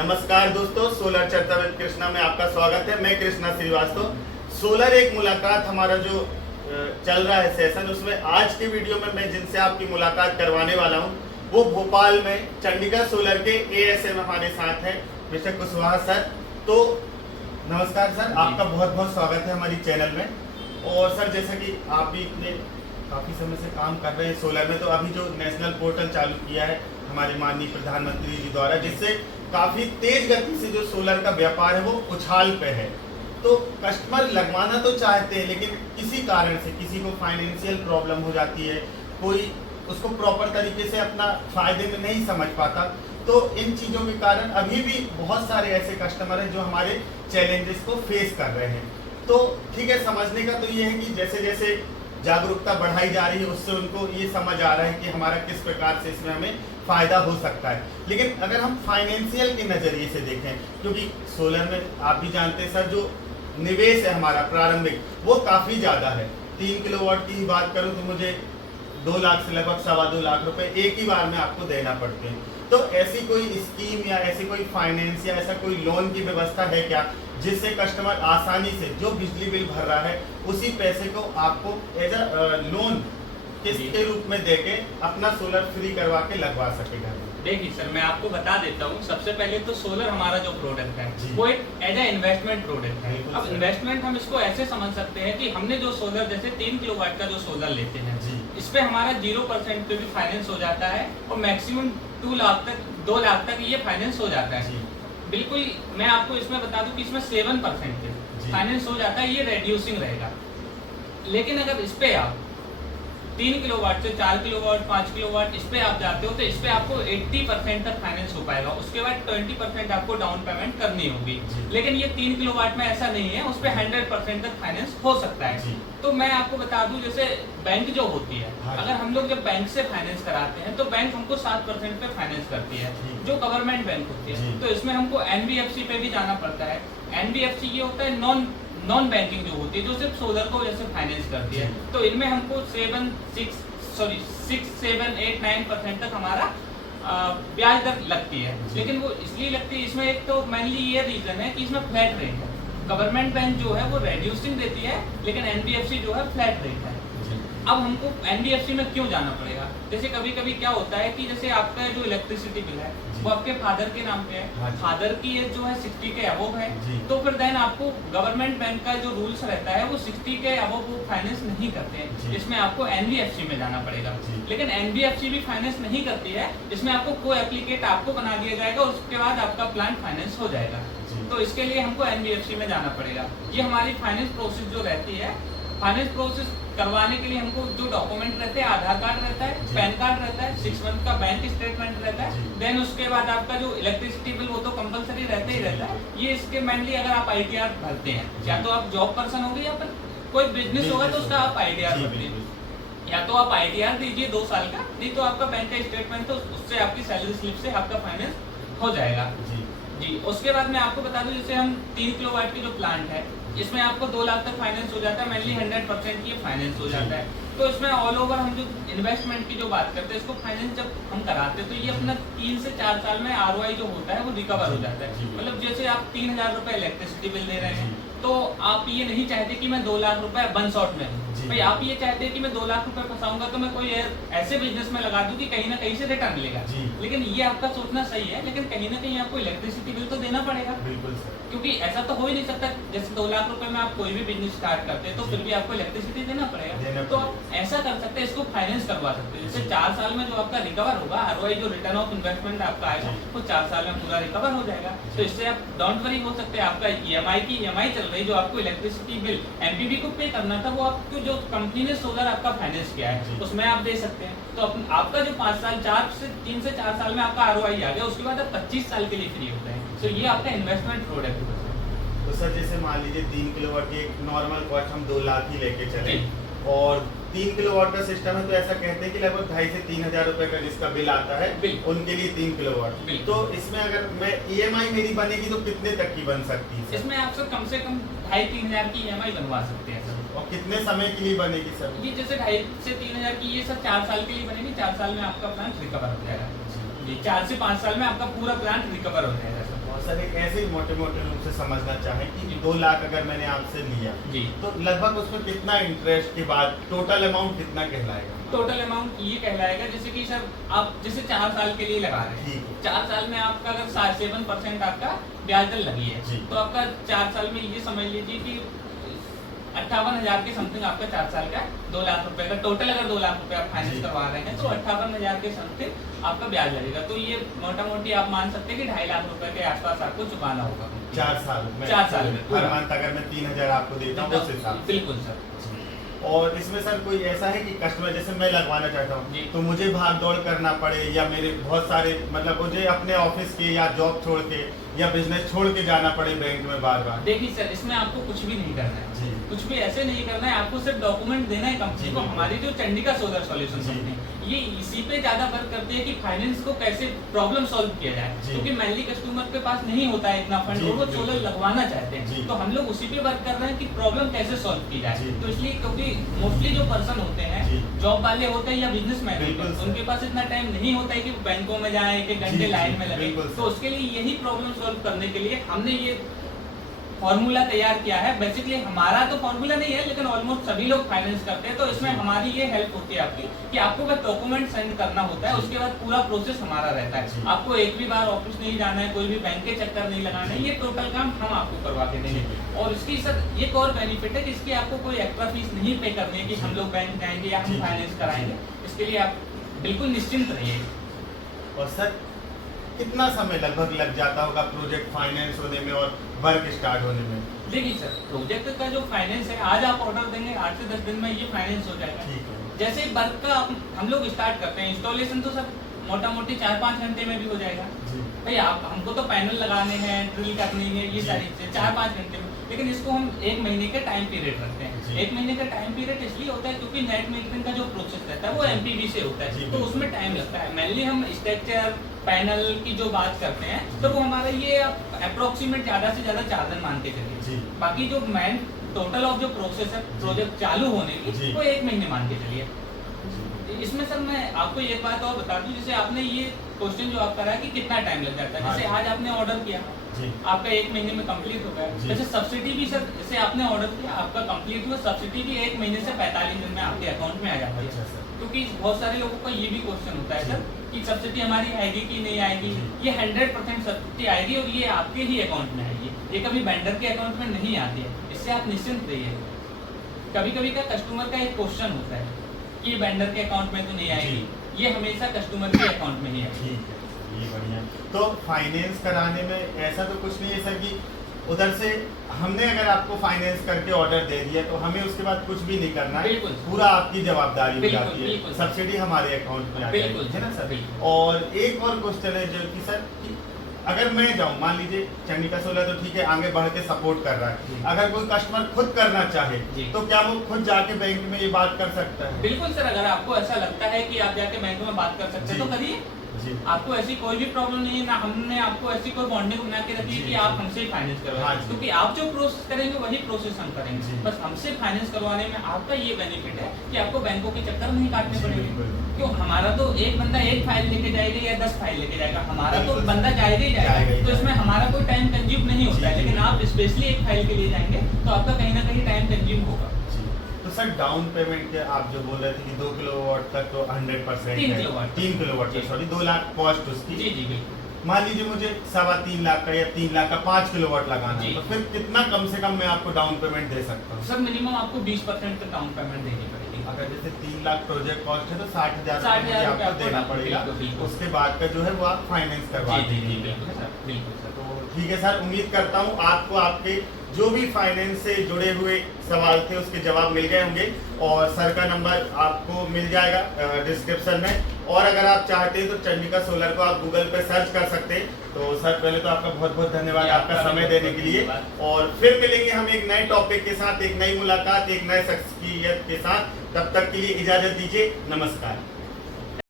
नमस्कार दोस्तों, सोलर चर्चा विद कृष्णा में आपका स्वागत है। मैं कृष्णा श्रीवास्तव। सोलर एक मुलाकात हमारा जो चल रहा है सेशन, उसमें आज के वीडियो में मैं जिनसे आपकी मुलाकात करवाने वाला हूं वो भोपाल में चंडीगढ़ सोलर के एएसएम हमारे साथ हैं, मिस्टर कुशवाहा सर। तो नमस्कार सर, आपका बहुत बहुत स्वागत है हमारी चैनल में। और सर, जैसा कि आप भी इतने काफ़ी समय से काम कर रहे हैं सोलर में, तो अभी जो नेशनल पोर्टल चालू किया है हमारे माननीय प्रधानमंत्री जी द्वारा, जिससे काफ़ी तेज गति से जो सोलर का व्यापार है वो उछाल पे है। तो कस्टमर लगवाना तो चाहते हैं, लेकिन किसी कारण से किसी को फाइनेंशियल प्रॉब्लम हो जाती है, कोई उसको प्रॉपर तरीके से अपना फायदे में नहीं समझ पाता। तो इन चीज़ों के कारण अभी भी बहुत सारे ऐसे कस्टमर हैं जो हमारे चैलेंजेस को फेस कर रहे हैं। तो ठीक है, समझने का तो ये है कि जैसे जैसे जागरूकता बढ़ाई जा रही है, उससे उनको ये समझ आ रहा है कि हमारा किस प्रकार से इसमें हमें फ़ायदा हो सकता है। लेकिन अगर हम फाइनेंशियल के नज़रिए से देखें, क्योंकि सोलर में आप भी जानते हैं सर, जो निवेश है हमारा प्रारंभिक वो काफ़ी ज़्यादा है। 3 किलोवाट की बात करूँ तो मुझे 2 लाख से लगभग 2.25 लाख रुपए एक ही बार में आपको देना पड़ते हैं। तो ऐसी कोई स्कीम या ऐसी कोई फाइनेंस या ऐसा कोई लोन की व्यवस्था है क्या, जिससे कस्टमर आसानी से जो बिजली बिल भर रहा है उसी पैसे को आपको एज अ लोन किस्त के रूप में देके अपना सोलर फ्री करवा के लगवा सके घर में? देखिए सर, मैं आपको बता देता हूँ। सबसे पहले तो सोलर हमारा जो प्रोडक्ट है वो एक एज ए इन्वेस्टमेंट प्रोडक्ट है। अब इन्वेस्टमेंट हम इसको ऐसे समझ सकते हैं कि हमने जो सोलर जैसे 3 किलोवाट का जो सोलर लेते हैं, इस पे हमारा 0% पे भी फाइनेंस हो जाता है और मैक्सिमम 2 लाख तक ये फाइनेंस हो जाता है। बिल्कुल, मैं आपको इसमें बता दूं कि इसमें 7% फाइनेंस हो जाता है, ये रेड्यूसिंग रहेगा। लेकिन अगर इस पे आप 3 किलोवाट से 4 किलोवाट 5 किलोवाट इस पे आप जाते हो तो इस पे आपको 80% तक फाइनेंस हो पाएगा। उसके बाद 20% आपको डाउन पेमेंट करनी होगी। लेकिन ये 3 किलोवाट में ऐसा नहीं है, उस पे 100% तक फाइनेंस हो सकता है। तो मैं आपको बता दूं, जैसे बैंक जो होती है, अगर हम लोग जब बैंक से फाइनेंस कराते हैं तो बैंक हमको 7% पे फाइनेंस करती है, जो गवर्नमेंट बैंक होती है। तो इसमें हमको एनबीएफसी पे भी जाना पड़ता है। एनबीएफसी ये होता है नॉन बैंकिंग जो होती है, जो सिर्फ सोलर को जैसे फाइनेंस करती है। तो इनमें हमको 6, 7, 8, 9% तक हमारा ब्याज दर लगती है। लेकिन वो इसलिए लगती है, इसमें एक तो मेनली ये रीजन है कि इसमें फ्लैट रेट है। गवर्नमेंट बैंक जो है वो रेड्यूसिंग देती है, लेकिन एनबीएफसी जो है फ्लैट रेट है। अब हमको एनबीएफसी में क्यों जाना पड़ेगा? जैसे कभी कभी क्या होता है कि जैसे आपका जो इलेक्ट्रिसिटी बिल है वो आपके फादर के नाम पे है, फादर की एज जो है 60 के अबव है, तो फिर देन आपको गवर्नमेंट बैंक का जो रूल्स रहता है वो 60 के अबव वो फाइनेंस नहीं करते हैं। इसमें आपको एनबीएफसी में जाना पड़ेगा। लेकिन एनबीएफसी भी फाइनेंस नहीं करती है, इसमें आपको को एप्लीकेट आपको बना दिया जाएगा, उसके बाद आपका प्लान फाइनेंस हो जाएगा। तो इसके लिए हमको एनबीएफसी में जाना पड़ेगा। ये हमारी फाइनेंस प्रोसेस जो रहती है, फाइनेंस प्रोसेस करवाने के लिए हमको जो डॉक्यूमेंट रहते हैं, आधार कार्ड रहता है, पैन कार्ड रहता है, 6 मंथ का बैंक स्टेटमेंट रहता है। देन उसके बाद आपका जो इलेक्ट्रिसिटी बिल वो तो कंपलसरी रहता ही रहता है। ये इसके मेनली अगर आप आईटीआर भरते हैं, या तो आप जॉब पर्सन होंगे या फिर कोई बिजनेस होगा तो उसका आप आईटीआर भरिए, या तो आप आईटीआर दीजिए 2 साल का, नहीं तो आपका बैंक का स्टेटमेंट, तो उससे आपकी सैलरी स्लिप से आपका फाइनेंस हो जाएगा। जी, उसके बाद मैं आपको बता दूं, जैसे हम 3 किलोवाट की जो प्लांट है, इसमें आपको 2 लाख तक फाइनेंस हो जाता है, मेनली 100% की फाइनेंस हो जाता है। तो इसमें ऑल ओवर हम जो इन्वेस्टमेंट की जो बात करते हैं, इसको फाइनेंस जब हम कराते हैं तो ये अपना 3 से 4 साल में आरओआई जो होता है वो रिकवर हो जाता है। मतलब जैसे आप 3000 रुपए इलेक्ट्रिसिटी बिल दे रहे हैं, तो आप ये नहीं चाहते कि मैं 2 लाख रुपए वन शॉट में, भाई आप ये चाहते हैं कि मैं 2 लाख रुपए फंसाऊंगा तो मैं कोई ऐसे बिजनेस में लगा दूं कि कहीं ना कहीं से रिटर्न मिलेगा। लेकिन ये आपका सोचना सही है, लेकिन कहीं ना कहीं आपको इलेक्ट्रिसिटी बिल तो देना पड़ेगा। बिल्कुल सर, क्योंकि ऐसा तो हो ही नहीं सकता जैसे 2 लाख रुपए में आप कोई भी बिजनेस स्टार्ट करते हैं तो फिर भी आपको इलेक्ट्रिसिटी देना पड़ेगा। तो आप ऐसा कर सकते हैं, इसको फाइनेंस करवा सकते हैं। जैसे 4 साल में जो आपका रिकवर होगा, आरओआई जो रिटर्न ऑफ इन्वेस्टमेंट आपका आएगा वो 4 साल में पूरा रिकवर हो जाएगा। तो इससे आप डोंट वरी हो सकते हैं। आपका ईएमआई चल रही, जो आपको इलेक्ट्रिसिटी बिल एमपीबी को पे करना था, वो आपको जो कंपनी ने सोलर आपका फाइनेंस किया है उसमें आप दे सकते हैं। तो आपका जो 5 साल 3 से 4 साल में आपका आरओआई आ गया, उसके बाद आप 25 साल के लिए फ्री होते हैं। तो ये आपका इन्वेस्टमेंट प्रोडक्ट है। तो सर, जैसे मान लीजिए 3 किलोवाट की एक नॉर्मल कॉस्ट हम 2 लाख ही लेके चले, और 3 किलोवाट का सिस्टम है, तो ऐसा कहते हैं कि लगभग 2,500 से 3,000 रुपए का जिसका बिल आता है उनके लिए 3 किलोवाट। तो इसमें अगर मैं ईएमआई मेरी बनेगी तो कितने तक की बन सकती है? इसमें आप सर कम से कम 2,500-3 हजार की ईएमआई बनवा सकते हैं सर। और कितने समय के लिए बनेगी सर? ये जैसे 2,500 से 3,000 की ये सर 4 साल के लिए बनेगी। 4 साल में आपका प्लान रिकवर हो जाएगा। जी 4 से 5 साल में आपका पूरा प्लांट रिकवर हो जाएगा सर। और सर एक ऐसे ही मोटे रूप से समझना चाहें कि 2 लाख अगर मैंने आपसे लिया जी तो लगभग उसमें कितना इंटरेस्ट के बाद टोटल अमाउंट कितना कहलाएगा? टोटल अमाउंट ये कहलाएगा जैसे कि सर आप जैसे 4 साल के लिए लगा रहे हैं, ठीक है। 4 साल में आपका अगर 7% आपका ब्याज दर लगी है जी। तो आपका 4 साल में ये समझ लीजिए कि 58,000 के समथिंग आपका 4 साल का 2 लाख रुपए का टोटल, अगर 2 लाख रुपए आप फाइनेंस जी। करवा रहे हैं तो 58,000 के समथिंग आपका ब्याज लगेगा। तो ये मोटा मोटी आप मान सकते हैं कि 2.5 लाख रुपए के आसपास आपको चुकाना होगा 4 साल में? 4 साल में हर मंथ अगर मैं 3,000 आपको देता हूँ उस हिसाब से। बिल्कुल सर। और इसमें सर कोई ऐसा है कि कस्टमर जैसे मैं लगवाना चाहता जी। हूँ तो मुझे भाग दौड़ करना पड़े या मेरे बहुत सारे मतलब मुझे अपने ऑफिस के या जॉब छोड़ के या बिजनेस छोड़ के जाना पड़े बैंक में बार बार? देखिए सर इसमें आपको कुछ भी नहीं करना है जी। कुछ भी ऐसे नहीं करना है, आपको सिर्फ डॉक्यूमेंट देना है कंपनी जी, को। बिल्कुल। हमारी जो चंडिका सोलर सॉल्यूशन जी। कंपनी ये इसी पे ज्यादा वर्क करती है कि फाइनेंस को कैसे प्रॉब्लम सॉल्व किया जाए, जी। क्योंकि मेनली कस्टमर के पास नहीं होता है इतना फंड जी, और वो बिल्कुल। सोलर लगवाना चाहते जी। हैं। तो हम लोग उसी पे वर्क कर रहे हैं कि प्रॉब्लम कैसे सॉल्व की जाए। जी। तो इसलिए क्योंकि मोस्टली जो पर्सन होते हैं जी। जॉब वाले होते हैं या बिजनेसमैन होते बिल्कुल हैं, सर। उनके पास इतना टाइम नहीं होता है कि बैंकों में जाए एक जी, घंटे जी, लाइन में लगे। बिल्कुल तो सर। उसके लिए यही प्रॉब्लम सॉल्व करने के लिए हमने ये फॉर्मूला तैयार किया है। बेसिकली हमारा तो फॉर्मूला नहीं है लेकिन ऑलमोस्ट सभी लोग फाइनेंस करते हैं, तो इसमें जी। हमारी ये हेल्प होती है आपकी कि आपको बस डॉक्यूमेंट सेंड करना होता है, जी। उसके बाद पूरा प्रोसेस हमारा रहता जी। है। आपको एक भी बार ऑफिस नहीं जाना है, कोई भी बैंक के चक्कर नहीं लगाना है, ये टोटल काम हम आपको करवा के देंगे। जी। और इसकी सर एक और बेनिफिट है कि इसकी आपको कोई एक्स्ट्रा फीस नहीं पे करनी है कि जी। हम लोग बैंक जाएंगे या जी, हम जी। फाइनेंस कराएंगे। इसके लिए आप बिल्कुल निश्चिंत रहिए। और सर कितना समय लगभग लग जाता होगा प्रोजेक्ट फाइनेंस होने में और वर्क स्टार्ट होने में? देखिए सर प्रोजेक्ट का जो फाइनेंस है आज आप ऑर्डर देंगे 8 से 10 दिन में ये फाइनेंस हो जाएगा। ठीक है। जैसे वर्क का हम लोग स्टार्ट करते हैं, इंस्टॉलेशन तो सर मोटा मोटी 4-5 घंटे में भी हो जाएगा। जी। भाई आप हमको तो पैनल लगाने हैं, ड्रिल करनी है, ये जी। सारी चीजें 4-5 घंटे में, लेकिन इसको हम 1 महीने का टाइम पीरियड रखते हैं। जी। 1 महीने का टाइम पीरियड इसलिए होता है क्योंकि नेट मीटरिंग का जो प्रोसेस रहता है वो जी। एमपीवी से होता जी, है, तो बिल्कुल। उसमें टाइम लगता है। मेनली हम स्ट्रक्चर पैनल की जो बात करते हैं तो वो हमारा ये अप्रोक्सीमेट ज्यादा से ज्यादा 4 दिन मान के चलिए। जी। बाकी जो मेन टोटल ऑफ जो प्रोसेस है प्रोजेक्ट चालू होने जी। की वो 1 महीने मान के चलिए। इसमें सर मैं आपको एक बात और बता दूं, जैसे आपने ये क्वेश्चन जो आप करा कि कितना टाइम लग जाता है, हाँ जैसे जी। आज आपने ऑर्डर किया जी। आपका 1 महीने में कंप्लीट हो गया। जी। जैसे सब्सिडी भी सर जैसे आपने ऑर्डर किया आपका कंप्लीट हुआ, सब्सिडी भी 1 महीने से 45 दिन में आपके अकाउंट में आ जाती अच्छा है। सर। क्योंकि बहुत सारे लोगों का ये भी क्वेश्चन होता है जी। सर कि सब्सिडी हमारी आएगी कि नहीं आएगी। जी। ये 100% सब्सिडी आएगी और ये आपके ही अकाउंट में आएगी, ये कभी वेंडर के अकाउंट में नहीं आती है। इससे आप निश्चिंत रहिए। कभी कभी का कस्टमर का एक क्वेश्चन होता है कि वेंडर के अकाउंट में तो नहीं आएगी, ये हमेशा कस्टमर के अकाउंट में ही आएगी। ठीक है, ये बढ़िया। तो फाइनेंस कराने में ऐसा तो कुछ नहीं है सर कि उधर से हमने अगर आपको फाइनेंस करके ऑर्डर दे दिया तो हमें उसके बाद कुछ भी नहीं करना है, बिल्कुल। पूरा आपकी जवाबदारी हो बिल्कुल, जाती है, बिल्कुल। सब्सिडी हमारे अकाउंट में आ बिल्कुल, जाएगी, है ना सर? बिल्कुल। और एक और क्वेश्चन है जो कि सर कि अगर मैं जाऊं, मान लीजिए चंडिका सोलर तो ठीक है आगे बढ़ के सपोर्ट कर रहा जी। है, अगर कोई कस्टमर खुद करना चाहे जी। तो क्या वो खुद जाके बैंक में ये बात कर सकता है? बिल्कुल सर, अगर आपको ऐसा लगता है कि आप जाके बैंक में बात कर सकते हैं जी। तो करिए। जी। आपको ऐसी कोई भी प्रॉब्लम नहीं है, ना हमने आपको ऐसी कोई बॉन्डिंग बना के रखी है जी, कि जी। आप हमसे फाइनेंस हाँ करवाएं, जी। क्योंकि आप जो प्रोसेस करेंगे वही प्रोसेस हम करेंगे। जी। बस हमसे फाइनेंस करवाने में आपका ये बेनिफिट है कि आपको बैंकों के चक्कर नहीं काटने जी, पड़ेंगे। बिल्कुल। क्यों, हमारा तो एक बंदा एक फाइल लेके जाएगा या 10 फाइल लेके जाएगा, हमारा तो बिल्कुल। बंदा जाएगा ही जाएगा जाएगा, ही तो इसमें जाएगा। हमारा कोई टाइम कंज्यूम नहीं होता है। जी, लेकिन जी। आप स्पेशली एक फाइल के लिए जाएंगे तो आपका कहीं ना कहीं टाइम कंज्यूम होगा। जी। तो सर डाउन पेमेंट के आप जो बोल रहे थे कि 2 किलोवाट तक तो 100% 3 है। किलोवाट। 3 किलोवाट जी। सॉरी 2 लाख कॉस्ट उसकी। जी जी बिल्कुल। मान लीजिए मुझे 3.25 लाख का या 3 लाख का 5 किलोवाट लगाना है, जी। तो फिर कितना कम से कम मैं आपको डाउन पेमेंट दे सकता हूँ? सर मिनिमम आपको 20% तक डाउन पेमेंट देनी पड़ेगी। अगर जैसे 3 लाख प्रोजेक्ट कॉस्ट है तो 60,000 60,000 रुपये आपको देना आपको पड़ेगा, बिल्कुल, बिल्कुल। उसके बाद का जो है वो आप फाइनेंस करवा जी जी जी दीजिए। बिल्कुल सर, बिल्कुल सर। तो ठीक है सर, उम्मीद करता हूँ आपको आपके जो भी फाइनेंस से जुड़े हुए सवाल थे उसके जवाब मिल गए होंगे, और सर का नंबर आपको मिल जाएगा डिस्क्रिप्शन में। और अगर आप चाहते हैं तो चंडिका सोलर को आप गूगल पे सर्च कर सकते हैं। तो सर पहले तो आपका बहुत बहुत धन्यवाद जी, आपका आपका समय भी देने बहुत के लिए, धन्यवाद। और फिर मिलेंगे हम एक नए टॉपिक के साथ, एक नई मुलाकात, एक नए शख्सियत के साथ। तब तक के लिए इजाजत दीजिए, नमस्कार।